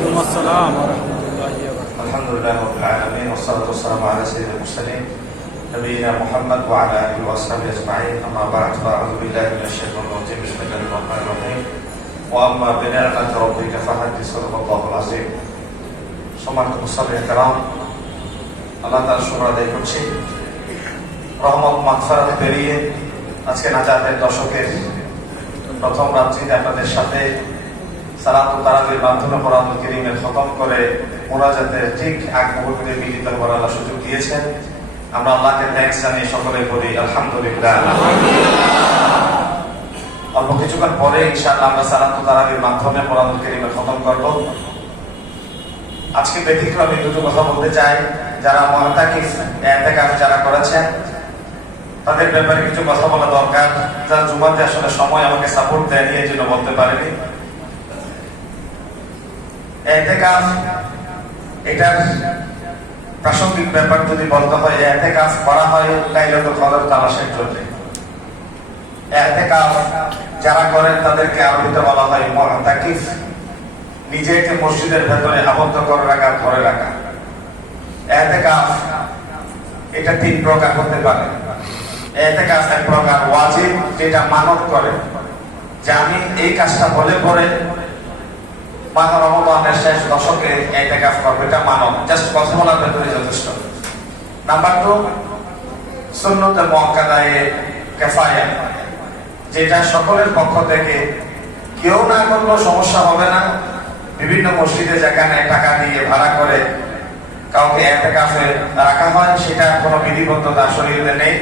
وعليكم السلام ورحمة الله وبركاته الحمد لله رب العالمين والصلاة والسلام على سيد المرسلين نبينا محمد وعلى آله وأصحابه أجمعين أما بعد فأعوذ بالله من الشيطان الرجيم بسم الله الرحمن الرحيم وأما بنعمة ربك فحدث صدق الله العظيم সম্মানিত মুসাল্লিন কালাম আল্লাহ তার শুক্র আদায় করছি রহমত মাগফারাত পেরিয়ে আজকে নাজাতের দশকের প্রথম রাত্রিতে আপনাদের সাথে সালাত তারাবির মাধ্যমে কোরআন করিমের খতম করে মোনাজাতের ঠিক মুহূর্তে মিলিত আল্লাহ সুযোগ দিয়েছেন আমরা আল্লাহকে থ্যাংকস জানিয়ে সকলে বলি, আলহামদুলিল্লাহ। অল্প কিছুক্ষণ পরে ইনশাআল্লাহ আমরা সালাত তারাবির মাধ্যমে করিমের খতম করব। আজকে ব্যতিক্রমে দুটো কথা বলতে চাই। যারা মহাতাকিফ এতেকাফ যারা করেছেন, তাদের ব্যাপারে কিছু কথা বলা দরকার। যারা জুমাতে আসলে সময় আমাকে সাপোর্ট দেয়নি, এই জন্য বলতে পারেনি। এতেকাফ এটার প্রাসঙ্গিক ব্যাপার যদি বলতে হয় এতেকাফ করা হয় লাইলাতুল কদর তালাশের জন্য। এতেকাফ যারা করেন তাদেরকে আরবিতে বলা হয় মুতাকিফ নিজেকে মসজিদের ভেতরে আবদ্ধ করে রাখা, ধরে রাখা। এতেকাফ এটা তিন প্রকার হতে পারে। এতেকাফ এক প্রকার ওয়াজিব, যেটা মানত করে। যে আমি এই কাজটা বলে পরে মাথা রমদানের শেষ দশকে এতেকাফ করব, এটা মানব। জাস্ট কথা বলার ভেতরে যথেষ্ট। নাম্বার টু মক্কাদায়ে কেফায়া যেটা সকলের পক্ষ থেকে কেউ না করলেও সমস্যা হবে না। বিভিন্ন মসজিদে যেখানে টাকা দিয়ে ভাড়া করে কাউকে এতেকাফে রাখা হয়, সেটা কোনো বিধিবদ্ধতা শরীরে নেই।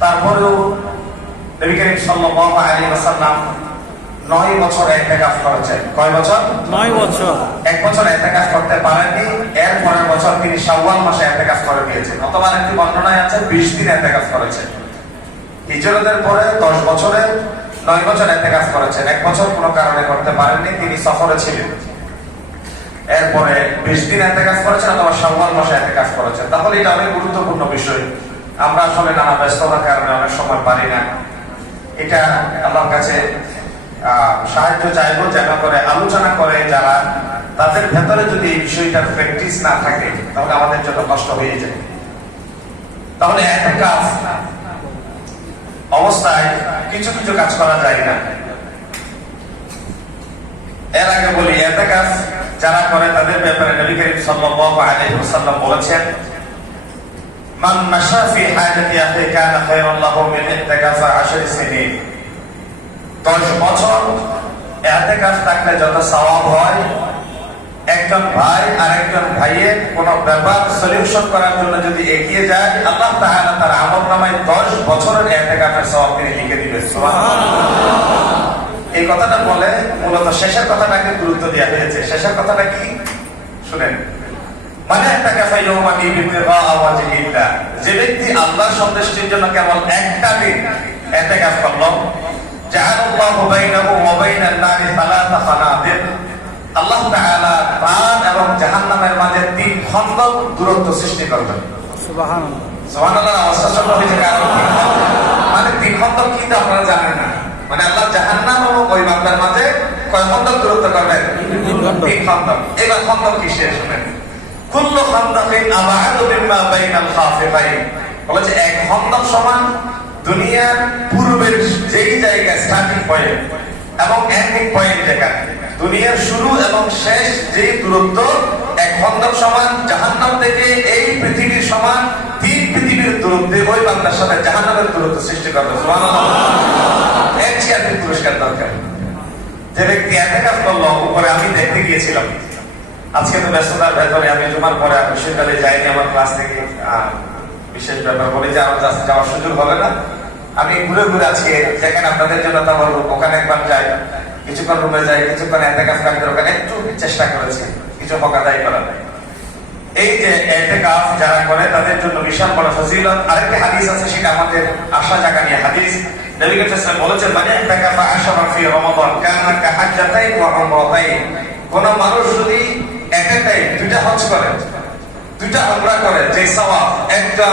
তারপরেও নবী সাল্লাল্লাহু আলাইহি ওয়াসাল্লাম নয় বছর এতেকাফ করেছেন কয় বছর? নয় বছর। এক বছর এতেকাফ করতে পারেননি এর পরের বছর তিনি শাওয়াল মাসে এতেকাফ করে দিয়েছেন। অথবা একটি বর্ণনায় আছে বিশ দিন এতেকাফ করেছেন। হিজরতের পরে দশ বছরে নয় বছর এতেকাফ করেছেন। এক বছর কোনো কারণে করতে পারেননি তিনি সফরে ছিলেন। এরপরে বিশ দিন এতেকাফ করেছেন অথবা শাওয়াল মাসে এতেকাফ করেছেন। তাহলে এটা অনেক গুরুত্বপূর্ণ বিষয়। আমরা আসলে নানা ব্যস্ততার কারণে অনেক সময় পারি না। এটা আল্লাহর কাছে সাহায্য চাইব, যেন করে আলোচনা করে যারা তাদের ভেতরে যদি এই বিষয়টার প্র্যাকটিস না থাকে, তাহলে আমাদের জন্য কষ্ট হয়ে যায়। তাহলে একটা কাজ, অবস্থায় কিছু কিছু কাজ করা যায় না। এর আগে বলি, এতে কাজ যারা করে তাদের ব্যাপারে নবী করিম সাল্লাল্লাহু আলাইহি ওয়াসাল্লাম বলেছেন, মান মাশা ফি হাজাতি খায়রান মিন ইতিকাফা 10 সিনিন। 10 বছর। ইতিকাফ থাকলে যত সওয়াব হয়, একজন ভাই আর একজন ভাইয়ের কোন ব্যাপার সলিউশন করার জন্য যদি এগিয়ে যায়, আল্লাহ তাআলা তার আমল নামায় 10 বছরের ইতিকাফের সওয়াব তিনি লিখে সুবহানাল্লাহ। এই কথাটা বলে মূলত শেষের কথাটাকে গুরুত্ব দেওয়া হয়েছে। শেষের কথাটা কি? শুনেন। মানে একটা কাফা ইয়ৌমানি বিবতিগা আওয়াজিহিল্লাহ যে ব্যক্তি আল্লাহর সন্তুষ্টির জন্য কেবল একটা দিন ইতিকাফ করল জাআলাল্লাহু বাইনাহু ওয়া বাইনান নারি সালাসা ফানাদির আল্লাহ তাআলা প্রাণ এবং জাহান্নামের মাঝে তিন খন্ড দূরত্ব সৃষ্টি করবেন। সুবাহান সুবহানাল্লাহ অবস্থা হয়েছে কারণ মানে তিন খন্ড কি তা আপনারা জানেন না। মানে আল্লাহ জাহান্নাম এবং ওই বান্দার মাঝে কয় খন্ড দূরত্ব করবেন? তিন খন্ড। এবার খন্ড কি শেষ শুনেন কুল্লু খন্দাকিন আবাদু মিম্মা বাইনাল খাফিফাইন। বলেছে এক খন্ড সমান দুনিয়ার পূর্বের যেই জায়গা স্টার্টিং পয়েন্ট এবং এন্ডিং পয়েন্ট যেখানে, দুনিয়ার শুরু এবং শেষ যেই দূরত্ব, এক খন্দক সমান, জাহান্নাম থেকে এই পৃথিবীর সমান, তিন পৃথিবীর দূরত্বে ওই বাংলার সাথে জাহান্নামের দূরত্ব সৃষ্টি করবে এক চেয়ারটি পুরস্কার দরকার। যে ব্যক্তি এতেকাফ করল, উপরে আমি দেখতে গিয়েছিলাম। আজকে তো ব্যস্ততার ভেতরে আমি জুমার পরে বিশ্ববিদ্যালয়ে যাইনি, আমার ক্লাস থেকে বিশেষ ব্যাপার বলে যে আমার যাওয়ার সুযোগ হবে না। আমি ঘুরে ঘুরে আজকে যেখানে আপনাদের জন্য তো আমার ওখানে একবার যাই কিছুক্ষণ রুমে যাই কিছুক্ষণ এতেকাফ কাজের ওখানে একটু চেষ্টা করেছি, কিছু হকাদাই করা নাই। এই যে এতেকাফ যারা করে তাদের জন্য বিশাল বড় ফজিলত। আরেকটি হাদিস আছে, সেটা আমাদের আশা জাগা নিয়ে হাদিস। নবী বলেছেন মানে এতেকাফা আশরা ফি রমাদান কানা কোন মানুষ যদি এট এ টাইম দুইটা হজ করে, দুইটা উমরা করে, যে সওয়াব, একটা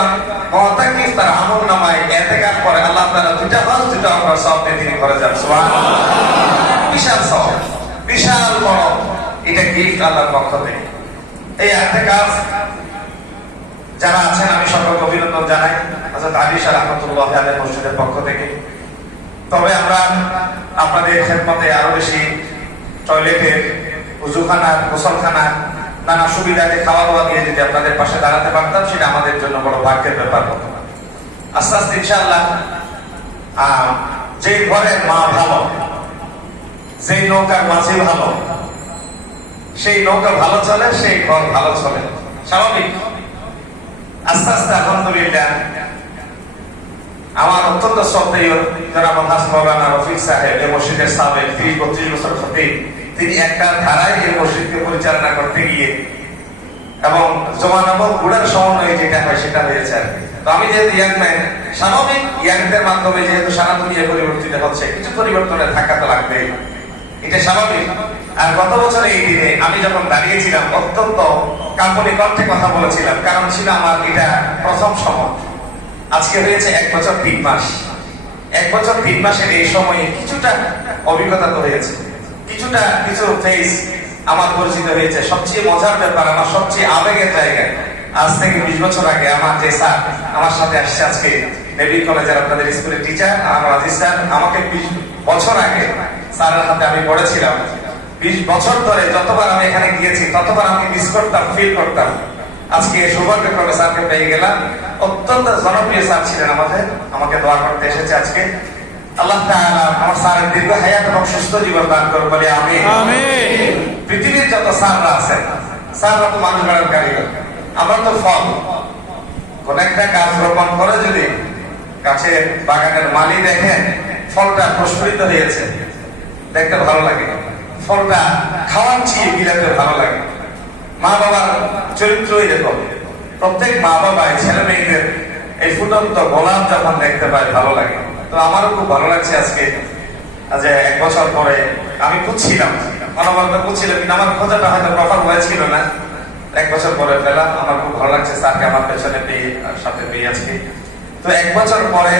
যারা আছেন, আমি সকলকে অভিনন্দন জানাই। হযরত আলী শাহ রহমতুল্লাহ আলের মসজিদের পক্ষ থেকে। তবে আমরা আপনাদের খেদমতে আরও বেশি টয়লেটের উজুখানার, গোসলখানার নানা সুবিধাতে খাওয়া দাওয়া দিয়ে যদি আপনাদের পাশে দাঁড়াতে পারতাম, সেটা আমাদের জন্য বড় ভাগ্যের ব্যাপার হতো। আস্তে আস্তে ইনশাআল্লাহ যে ঘরের মা ভালো, যেই নৌকার মাঝি ভালো, সেই নৌকা ভালো চলে, সেই ঘর ভালো চলে। স্বাভাবিক। আস্তে আস্তে আলহামদুলিল্লাহ, আমার অত্যন্ত শ্রদ্ধেয় যারা মহাস মৌলানা রফিক সাহেব এই মসজিদের সাবেক তিরিশ বত্রিশ বছর হতে তিনি একটা ধারায় এই মসজিদকে পরিচালনা করতে গিয়ে এবং জমানাবক গুড়ার সমন্বয়ে যেটা হয় সেটা হয়েছে আর তো আমি যেহেতু ইয়াং ম্যান, স্বাভাবিক ইয়াংদের মাধ্যমে যেহেতু সারা দুনিয়া পরিবর্তিত হচ্ছে, কিছু পরিবর্তনে থাকা তো লাগবেই। এটা স্বাভাবিক। আর গত বছর এই দিনে আমি যখন দাঁড়িয়েছিলাম, অত্যন্ত কাল্পনিক অর্থে কথা বলেছিলাম, কারণ ছিল আমার এটা প্রথম সময়। আজকে হয়েছে এক বছর তিন মাস। এক বছর তিন মাসের এই সময়ে কিছুটা অভিজ্ঞতা তো হয়েছে। কিছুটা কিছু ফেস আমার পরিচিত হয়েছে। সবচেয়ে মজার ব্যাপার, আমার সবচেয়ে আবেগের জায়গা। আজ থেকে বিশ বছর আগে আমার যে স্যার আমার সাথে আসছে আজকে কলেজের আপনাদের স্কুলের টিচার আমার স্যার, আমাকে বিশ বছর আগে স্যারের হাতে আমি পড়েছিলাম। বিশ বছর ধরে যতবার আমি এখানে গিয়েছি, ততবার আমি মিস করতাম ফিল করতাম। আজকে সৌভাগ্যক্রমে স্যারকে পেয়ে গেলাম। অত্যন্ত জনপ্রিয় স্যার ছিলেন আমাদের, আমাকে দোয়া করতে এসেছে আজকে। আল্লাহ তাআলা আমার স্যারের দীর্ঘ হায়াত এবং সুস্থ জীবন দান করুন বলে আমি। পৃথিবীর যত স্যাররা আছেন স্যাররা তো মানুষ গড়ার কারিগর। আমরা তো ফল। কোন একটা গাছ রোপণ করে যদি গাছের বাগানের মালি দেখেন ফলটা প্রস্ফুটিত হয়েছে দেখতে ভালো লাগে। ফলটা খাওয়ার চেয়ে বিলাতে ভালো লাগে। মা বাবার চরিত্র এরকম। প্রত্যেক মা বাবাই ছেলে মেয়েদের এই ফুটন্ত গোলাপ যখন দেখতে পায় ভালো লাগে। তো আমারও খুব ভালো লাগছে আজকে যে এক বছর পরে আমি খুঁজছিলাম অনবরত খুঁজছিলাম কিন্তু আমার খোঁজাটা হয়তো প্রপার হয়েছিল না। এক বছর পরে পেলাম, আমার খুব ভালো লাগছে স্যারকে আমার পেছনে পেয়ে সাথে পেয়ে আজকে। তো এক বছর পরে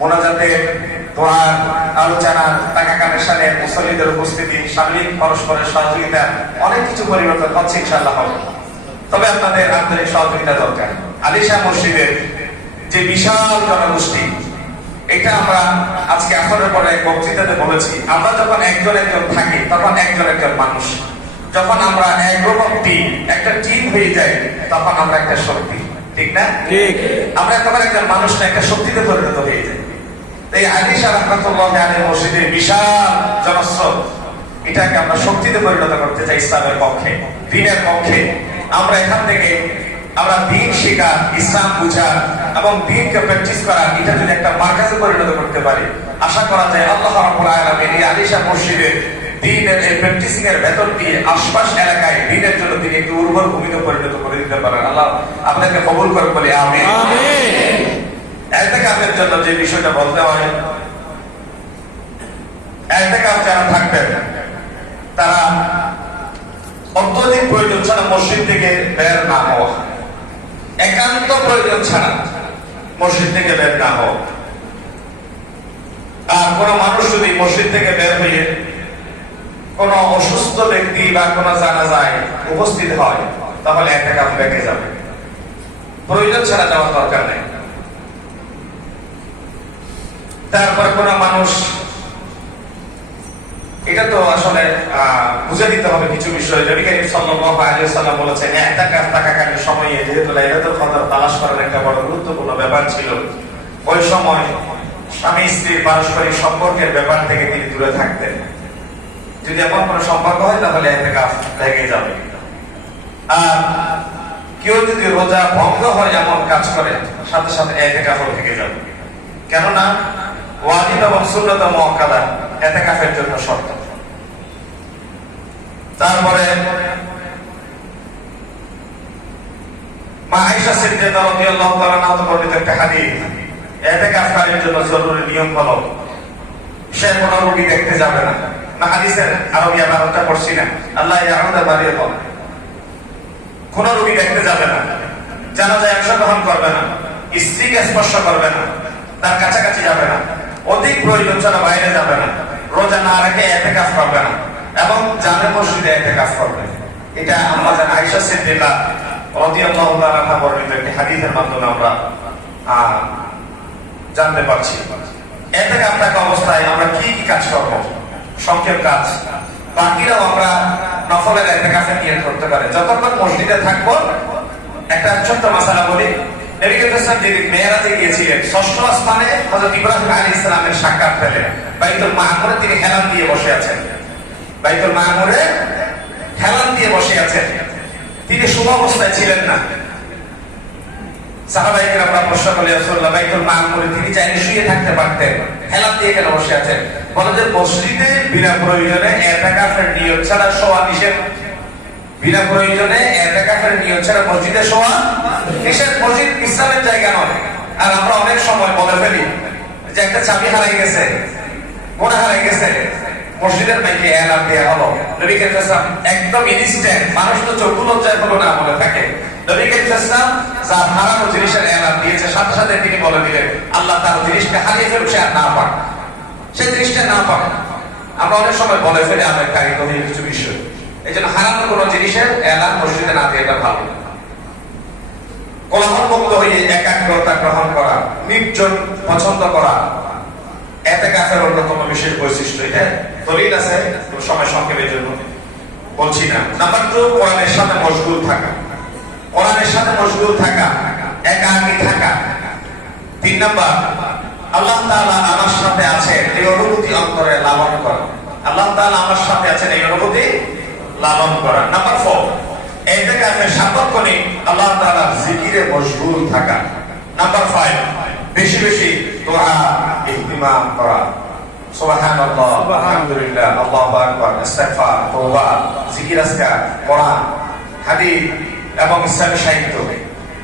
মোনাজাতের দোয়ার আলোচনা, টাকা কানেকশনের মুসল্লিদের উপস্থিতি সার্বিক পরস্পরের সহযোগিতা, অনেক কিছু পরিবর্তন হচ্ছে, ইনশাআল্লাহ হবে। তবে আপনাদের আন্তরিক সহযোগিতা দরকার। আলিশা মসজিদের যে বিশাল জনগোষ্ঠী এটা আমরা আজকে আসরের পরে এক বক্তৃতাতে বলেছি। আমরা যখন একজন একজন থাকি তখন একজন একজন মানুষ। যখন আমরা এক গ্রুপ টিম একটা টিম হয়ে যাই তখন আমরা একটা শক্তি। ঠিক না? ঠিক। আমরা একেবারে একজন মানুষ না একটা শক্তিতে পরিণত হয়ে যাই। এই আলিশা রহমতুল্লাহ আলী মসজিদের বিশাল জনস্রোত এটাকে আমরা শক্তিতে পরিণত করতে চাই ইসলামের পক্ষে দিনের পক্ষে। আমরা এখান থেকে আমরা দিন শেখা ইসলাম বুঝা এবং দিনকে প্র্যাকটিস করা এটা যদি একটা মার্কাজে পরিণত করতে পারি আশা করা যায় আল্লাহ রাব্বুল আলামিন এই আলিশা মসজিদের দিনের এই প্র্যাকটিসিং এর ভেতর দিয়ে আশপাশ এলাকায় দিনের জন্য তিনি একটি উর্বর ভূমিতে পরিণত করে দিতে পারেন। আল্লাহ আপনাকে কবুল করে বলে আমি এতেকাফের জন্য যে বিষয়টা বলতে হয় এতেকাফ যারা থাকবেন তারা অত্যধিক প্রয়োজন ছাড়া মসজিদ থেকে বের না হওয়া। একান্ত প্রয়োজন ছাড়া। মসজিদ থেকে বের না হোক। আর কোন মানুষ যদি মসজিদ থেকে বের হয়ে কোন অসুস্থ ব্যক্তি বা কোন জানাজায় উপস্থিত হয়, তাহলে একটা কাম বেঁকে যাবে। প্রয়োজন ছাড়া যাওয়ার দরকার নেই। তারপর কোন মানুষ এটা তো আসলে বুঝে দিতে হবে কিছু বিষয়। নবী করিম সাল্লাল্লাহু আলাইহি ওয়াসাল্লাম বলেছেন ইহতিকাফ থাকাকালীন সময়ে যেহেতু লাইলাতুল কদর তালাশ করার একটা বড় গুরুত্বপূর্ণ ব্যাপার ছিল, ওই সময় স্বামী স্ত্রীর পারস্পরিক সম্পর্কের ব্যাপার থেকে তিনি দূরে থাকতেন। যদি এমন কোনো সম্পর্ক হয়, তাহলে ইহতিকাফ লেগে যাবে। আর কেউ যদি রোজা ভঙ্গ হয়, এমন কাজ করে, সাথে সাথে ইহতিকাফও থেকে যাবে। কেননা, ওয়াজিব এবং সুন্নত মুআক্কাদা ইতিকাফের জন্য শর্ত। তারপরে মা রাদিয়াল্লাহু তাআলা বর্ণিত একটা হাদিস জন্য জরুরি নিয়ম হলো সে রোগী দেখতে যাবে না। না, হাদিসের আরবি আবারটা পড়ছি না। আল্লাহ ইয়াউদা বারিয়াত কোন রোগী দেখতে যাবে না। জানাজায় অংশগ্রহণ করবে না। স্ত্রীকে স্পর্শ করবে না। তার কাছাকাছি যাবে না। অধিক প্রয়োজন ছাড়া বাইরে যাবে না। রোজা না রেখে এতে কাজ করবে না। এবং জামে মসজিদে এতেকাফ করবে। এটা আমাদের আয়েশা সিদ্দিকা রাদিয়াল্লাহু তাআলা বর্ণিত একটি হাদিসের মাধ্যমে আমরা জানতে পারছি। এতেকাফ থাকা অবস্থায়, আমরা কি কি কাজ করব? সংক্ষেপ কাজ। বাকিরাও আমরা নফলের এতেকাফে নিয়ত করতে পারি। যতক্ষণ মসজিদে থাকব, একটা ছোট্ট মাসালা বলি। ষষ্ঠ হযরত ইব্রাহিম আলাইহিস ইসলামের সাক্ষাৎ পেলেন। বাইতুল তিনি হেলান দিয়ে বসে আছেন। বাইতুল মাহমুরে হেলান দিয়ে বসে আছেন। তিনি শুভ অবস্থায় ছিলেন না। আমরা প্রশ্ন করলে রাসূলুল্লাহ, বাইতুল তিনি চাইলে শুয়ে থাকতে পারতেন। দিয়ে কেন বসে আছেন? বলে যে, মসজিদে বিনা প্রয়োজনে এতেকাফের নিয়ত ছাড়া নিষেধ। বিনা প্রয়োজনে নিয়ত ছাড়া মসজিদে নিষেধ। মসজিদ ইসলামের জায়গা নয়। আর আমরা অনেক সময় বলে ফেলি যে, একটা চাবি হারাই গেছে, মনে হারাই গেছে। মসজিদের মাইকে এলাম দেওয়া হলো। নবী করিম একদম ইনস্ট্যান্ট মানুষ তো চক্ষু লজ্জায় হলো না বলে থাকে। নবী করিম সাল্লাল্লাহু আলাইহি যার হারানো জিনিসের এলাম দিয়েছে, সাথে সাথে তিনি বলে দিলেন, আল্লাহ তার জিনিসটা হারিয়ে ফেলছে আর না পাক। সেই জিনিসটা না পাক। আমরা অনেক সময় বলে ফেলি, আমরা কারিগর কিছু বিষয়। এই জন্য হারানো কোনো জিনিসের এলান মসজিদে না দিয়ে এটা ভালো। কোলাহল মুক্ত হয়ে একাগ্রতা গ্রহণ করা, নির্জন পছন্দ করা, এতে কাফের অন্যতম বিশেষ বৈশিষ্ট্য এটা দলিল আছে সময় সংক্ষেপের জন্য বলছি না। নাম্বার টু কোরআনের সাথে মশগুল থাকা। কোরআনের সাথে মশগুল থাকা, একাকী থাকা। তিন নাম্বার, আল্লাহ তাআলা আমার সাথে আছে এই অনুভূতি অন্তরে লালন করা। আল্লাহ তাআলা আমার সাথে আছেন এই অনুভূতি লালন করা। নাম্বার ফোর এতে সাপেক্ষ নেই, আল্লাহ তাআলার জিকিরে মশগুল থাকা। নাম্বার ফাইভ বেশি বেশি দোয়া ইহতিমাম করা। সুবহানাল্লাহ আলহামদুলিল্লাহ আল্লাহু আকবার ইস্তিগফার তওবা জিকির আজকার কোরআন হাদিস এবং ইসলামী সাহিত্য।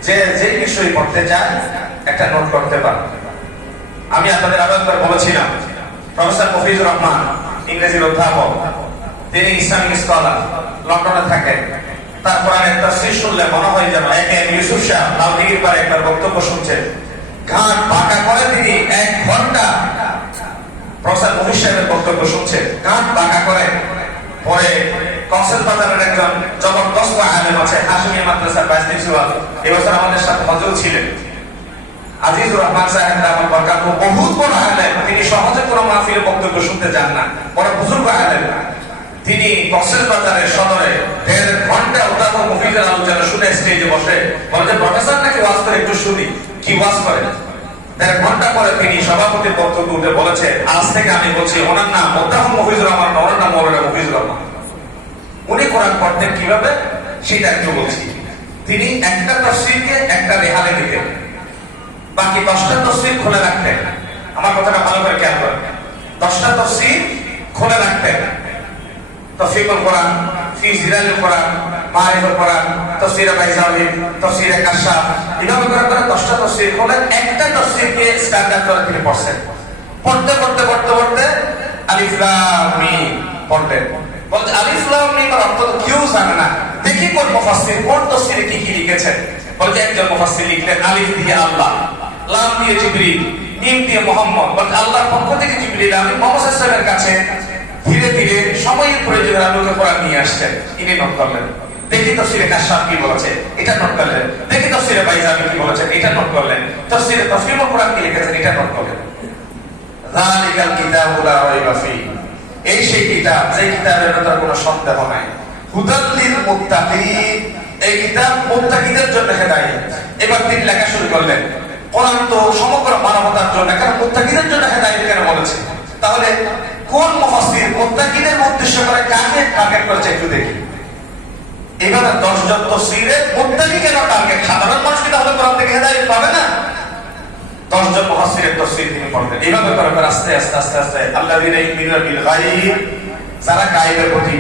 যে যে বিষয় পড়তে চান একটা নোট করতে পারেন আমি আপনাদের আরও একবার বলেছিলাম প্রফেসর মফিজুর রহমান ইংরেজির অধ্যাপক তিনি ইসলামিক স্কলার লন্ডনে থাকেন। তারপর একটা তফসির শুনলে মনে হয় যেন এক এম ইউসুফ শাহ লাউদিগির পারে একবার বক্তব্য শুনছেন। ঘাট বাঁকা করে তিনি এক ঘণ্টা প্রফেসর সাহেবের বক্তব্য বাঁকা করে। পরে একজন জবরদস্ত আলেম আছে হাসিমি মাদ্রাসার এবছর আমাদের সাথে ছিলেন। আজিজুর রহমান সাহেব বড় আলেম। তিনি সহজে কোনো মাহফিলে বক্তব্য শুনতে যান না। বড় বুজুর্গ আলেম। তিনি কক্সেস বাজারের সদরে দেড় ঘণ্টা উদাহরণ মফিজের আলোচনা শুনে স্টেজে বসে বলে প্রফেসর, নাকি ওয়াজ করে একটু শুনি? কি ওয়াজ করে দেড় ঘণ্টা পরে তিনি সভাপতির বক্তব্য উঠে বলেছে, আজ থেকে আমি বলছি, ওনার নাম মোদ্দাহম মফিজুর রহমান, ওনার নাম মৌলানা মফিজুর রহমান। উনি কোরআন পড়তেন কীভাবে? সেটা একটু বলছি। তিনি একটা তফসিলকে একটা রেহালে দিতেন। বাকি দশটা তফসিল খুলে রাখতেন। আমার কথাটা ভালো করে খেয়াল করেন। দশটা তফসিল খুলে রাখতেন। তফসিকুল কোরআন, ফি জিরালুল কোরআন মারিফুল কোরআন তফসির তফসির এভাবে করে করে দশটা তফসির খুলে একটা তফসিরকে স্ট্যান্ডার্ড করে তিনি পড়ছেন। পড়তে পড়তে পড়তে পড়তে আলিফ লাম পড়তেন বলতে আলিফ লাম অর্থ কেউ জানে না। দেখি কোন মুফাসসির, কোন তফসিরে কি কি লিখেছেন। বলতে একজন মুফাসসির লিখলেন, আলিফ দিয়ে আল্লাহ, লাম দিয়ে জিবরিল, মিম দিয়ে মোহাম্মদ। বলতে আল্লাহর পক্ষ থেকে জিবরিল, আমি মোহাম্মদ কাছে ধীরে ধীরে সময়ের প্রয়োজনে আলোকে কোরআন নিয়ে আসছেন। ইনি নোট করলেন। দেখি তফসিরে কাশাফ কি বলেছে? এটা নোট করলেন। দেখি তফসিরে বাইজামি কি বলেছেন এটা নোট করলেন। তফসিরে তফসিরুল কোরআন কি লিখেছেন? এটা নোট করলেন। যালিকাল কিতাবু রাইবা ফি এই সেই কিতাব যে কিতাবের ভেতর কোনো সন্দেহ নাই। হুদাল মুত্তাকিন। এই কিতাব মুত্তাকিদের জন্য হেদায়েত। এবার তিনি লেখা শুরু করলেন। কোরআন তো সমগ্র মানবতার জন্য কারণ মুত্তাকিদের জন্য হেদায়েত কেন বলেছে? তাহলে কোন মুফাসসির মুত্তাকিদের উদ্দেশ্য করে কাকে টার্গেট করেছে একটু দেখি। এবার দশ জন তফসিরে মুত্তাকি কেন টার্গেট সাধারণ মানুষ কি তাহলে কোরআন থেকে হেদায়েত পাবে না? মুহাসসিরের তাফসীর তিনি এইভাবে করে করে আস্তে আস্তে আস্তে আস্তে বিল গায়ব, যারা প্রতি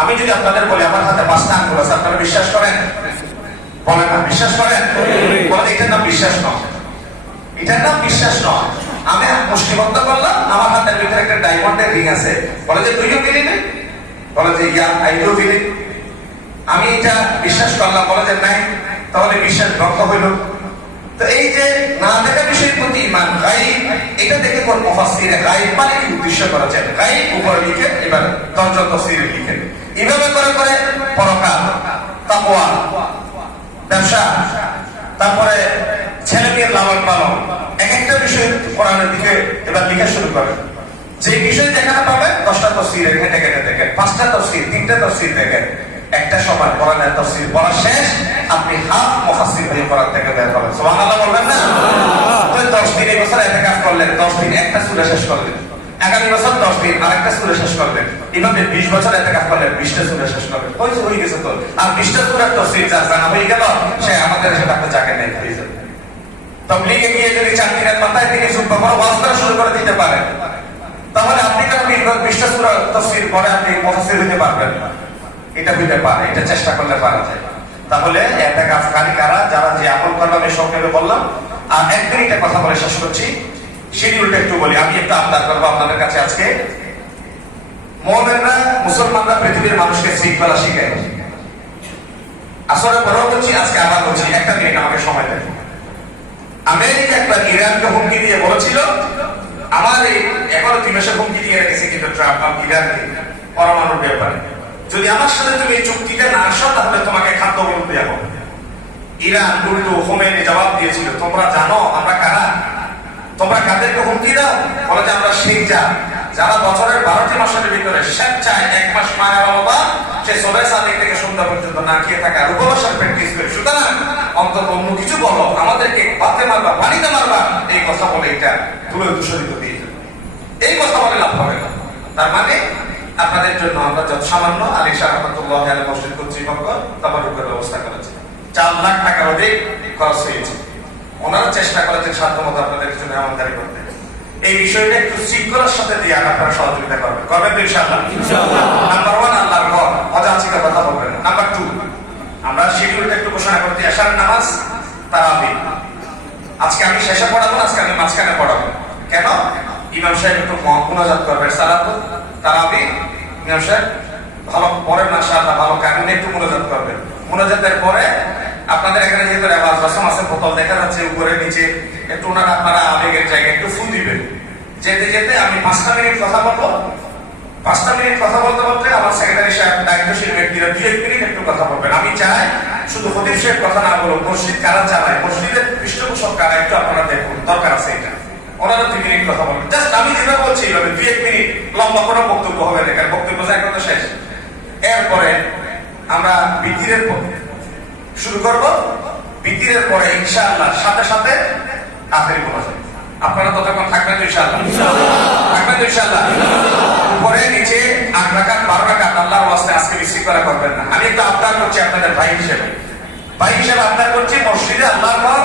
আমি যদি আপনাদের বলি, আমার হাতে পাঁচটা আঙ্গুল আছে, আপনারা বিশ্বাস করেন? না, বিশ্বাস করেন? বলেন, এটার নাম বিশ্বাস নয়। এটার নাম বিশ্বাস নয়। আমি মুষ্টিবদ্ধ করলাম আমার হাতের ভিতরে একটা ডায়মন্ডের রিং আছে। বলে যে, তুইও কিনি বলে যে ইয়া আই ডু বিলিভ আমি এটা বিশ্বাস করলাম, বলে যে নাই, তাহলে বিশ্বাস ভঙ্গ হইল। তো এই যে না দেখা বিষয়ের প্রতি ইমান গাইব এটা দেখে কোন মুফাসসির গাইব মানে কি উদ্দেশ্য করেছেন? গাইব উপরে লিখে এবার তর্জম তফসিরে লিখেন। এইভাবে করে করে পরকাল তাকওয়া, ব্যবসা, তারপরে ছেলে মেয়ের লালন পালন, এক একটা বিষয় কোরআনের দিকে এবার লেখা শুরু করে যে বিষয় যেখানে পাবেন, দশটা তফসির এখানে কেটে দেখেন, পাঁচটা তফসির, তিনটা তফসির দেখেন। একটা সময় কোরআনের তফসির পড়া শেষ, আপনি হাফ মুফাসসির হয়ে কোরআন থেকে বের হবেন। সুবহানাল্লাহ বলবেন না? তো দশ দিন এই বছর এতে কাজ করলেন, দশ দিন একটা সূরা শেষ করলেন। আগামী বছর দশ দিন আরেকটা সূরা শেষ করলেন। এভাবে বিশ বছর এতে কাজ করলেন, বিশটা সূরা শেষ করলেন। হয়েছে হয়ে গেছে তো। আর বিশটা সূরার তফসির যার জানা হয়ে গেল, সে আমাদের সাথে একটা জায়গা নেই, হয়ে যাবে। তবলিগে গিয়ে যদি চাকরি দিনের মাথায় সুপ্র বড় ওয়াজ করা শুরু করে দিতে পারেন। তাহলে আপনি কেন বিশটা সূরা তফসির পরে আপনি মুফাসসির হতে পারবেন না? এটা হইতে পারে, এটা চেষ্টা করলে পারা যায়। তাহলে একটা কাজকারী কারা, যারা যে আমল করবে, আমি সংক্ষেপে বললাম। আর এক মিনিটে কথা বলে শেষ করছি। শিডিউলটা একটু বলি, আমি একটু আবদার করব আপনাদের কাছে আজকে। মোহামেনরা মুসলমানরা পৃথিবীর মানুষকে শৃঙ্খলা শিখায়। আসলে পরেও বলছি আজকে আবার বলছি, একটা মিনিট আমাকে সময় দেয় আমেরিকা একবার ইরানকে হুমকি দিয়ে বলেছিল, আমার এই এখনও তিন মাসের হুমকি দিয়ে রেখেছে কিন্তু ট্রাম্প ইরানকে পরমাণুর ব্যাপারে। যদি আমার সাথে তুমি এই চুক্তিতে না আসো, তাহলে তোমাকে খাদ্য বলতে হবে ইরান হোমেনি জবাব দিয়েছিল, তোমরা জানো, আমরা কারা? তোমরা কাদেরকে হুমকি দাও? বলে যে, আমরা সেই যা, যারা বছরের বারোটি মাসের ভিতরে স্বেচ্ছায় এক মাস বাবা সে সবাই সাদিক থেকে সন্ধ্যা পর্যন্ত না খেয়ে থাকা উপবাসের প্র্যাকটিস করে। সুতরাং, অন্তত অন্য কিছু বলো, আমাদেরকে ভাতে মারবা, পানিতে মারবা। এই কথা বলে এটা দূরে দূষণিত দিয়ে এই কথা বলে লাভ হবে না। তার মানে আপনাদের জন্য আমরা যত সামান্য আলী শাহ রহমতুল্লাহ আলী মসজিদ কর্তৃপক্ষ তাবারুকের ব্যবস্থা করেছে। চার লাখ টাকার অধিক খরচ হয়েছে। ওনারা চেষ্টা করেছেন সাধ্য মতো আপনাদের জন্য আমদানি করতে। এই বিষয়টা একটু শৃঙ্খলার সাথে দিয়ে আপনারা সহযোগিতা করবেন। করবেন তো ইনশাআল্লাহ? নাম্বার ওয়ান আল্লাহর ঘর। অযাচিত কথা বলবেন নাম্বার টু আমরা শিডিউলটা একটু ঘোষণা করতে আসার নামাজ তারাবি। আজকে আমি শেষে পড়াবো আজকে আমি মাঝখানে পড়াবো। কেন? ইমাম সাহেব একটু মোনাজাত করবেন। সালাত। যেতে যেতে আমি কথা বলব। কথা বলতে বলতে আমার ব্যক্তিরা একটু কথা বলবেন। আমি চাই শুধু কথা না মসজিদ কারা চালায়? মসজিদের পৃষ্ঠপোষক কারা একটু আপনারা দেখুন, দরকার আছে এটা। ওনারা দুই মিনিট কথা বলবেন জাস্ট আমি যেভাবে বলছি এইভাবে দুই এক মিনিট লম্বা কোনো বক্তব্য হবে না কারণ বক্তব্য যায় কথা শেষ। এরপরে আমরা বিতিরের পর শুরু করব। বিতিরের পরে ইনশাআল্লাহ সাথে সাথে আখেরি বলা যাবে। আপনারা ততক্ষণ থাকবেন ইনশাআল্লাহ? থাকবেন ইনশাআল্লাহ? উপরে নিচে আট রাকাত বারো রাকাত আল্লাহর ওয়াস্তে আজকে মিস্ত্রি করা করবেন না। আমি একটু আবদার করছি আপনাদের ভাই হিসেবে। ভাই হিসেবে আবদার করছি মসজিদে আল্লাহর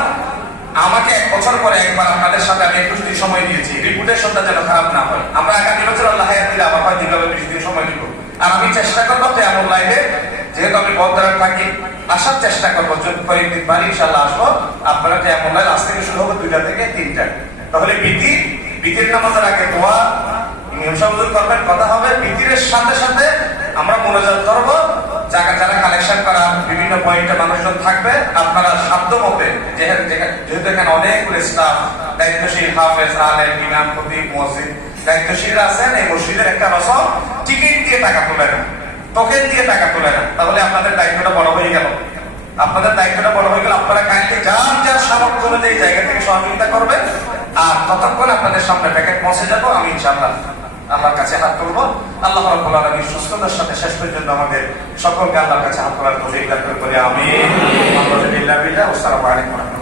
আমাকে এক বছর পরে একবার আপনাদের সাথে আমি একটু সময় দিয়েছি। রিপুটেশনটা যেন খারাপ না হয়। আমরা আগামী বছর আল্লাহ দিলে দিবে বিশ দিন সময় দিব। আর আমি চেষ্টা করব তো এমন লাইফে যেহেতু আমি বদরার থাকি, আসার চেষ্টা করব। বাড়ি ইনশাল্লাহ আসব, আপনারা যে এমন লাইন আজ থেকে শুরু হবে দুইটা থেকে তিনটা। তাহলে বিধি বিধির নামাজের আগে দোয়া সাহেব করবেন, কথা হবে। বিধির সাথে সাথে আমরা মনোযোগ করব যারা কালেকশন করা বিভিন্ন পয়েন্টে মানুষজন থাকবে, আপনারা সাধ্য মতে যেহেতু এখানে অনেকগুলো স্টাফ দায়িত্বশীল হাফেজ, আলেম, ইমাম, খতিব, মসজিদ, দায়িত্বশীলরা আছেন, এই মসজিদের একটা রসম টিকিট দিয়ে টাকা তোলে না টোকেন দিয়ে টাকা তোলে না তাহলে আপনাদের দায়িত্বটা বড় হয়ে গেল। আপনাদের দায়িত্বটা বড় হয়ে গেল আপনারা কাইন্ডলি যার যার সামর্থ্য অনুযায়ী জায়গা থেকে সহযোগিতা করবেন, আর ততক্ষণ আপনাদের সামনে প্যাকেট পৌঁছে যাব, আমি ইনশাআল্লাহ আল্লাহর কাছে হাত তুলব। আল্লাহ রাব্বুল আলামিন সুস্থতার সাথে শেষ পর্যন্ত আমাদের সকলকে আল্লাহর কাছে হাত তোলার তৌফিক দান করে আমিন। আলহামদুলিল্লাহ বিল্লাহ আসসালামু আলাইকুম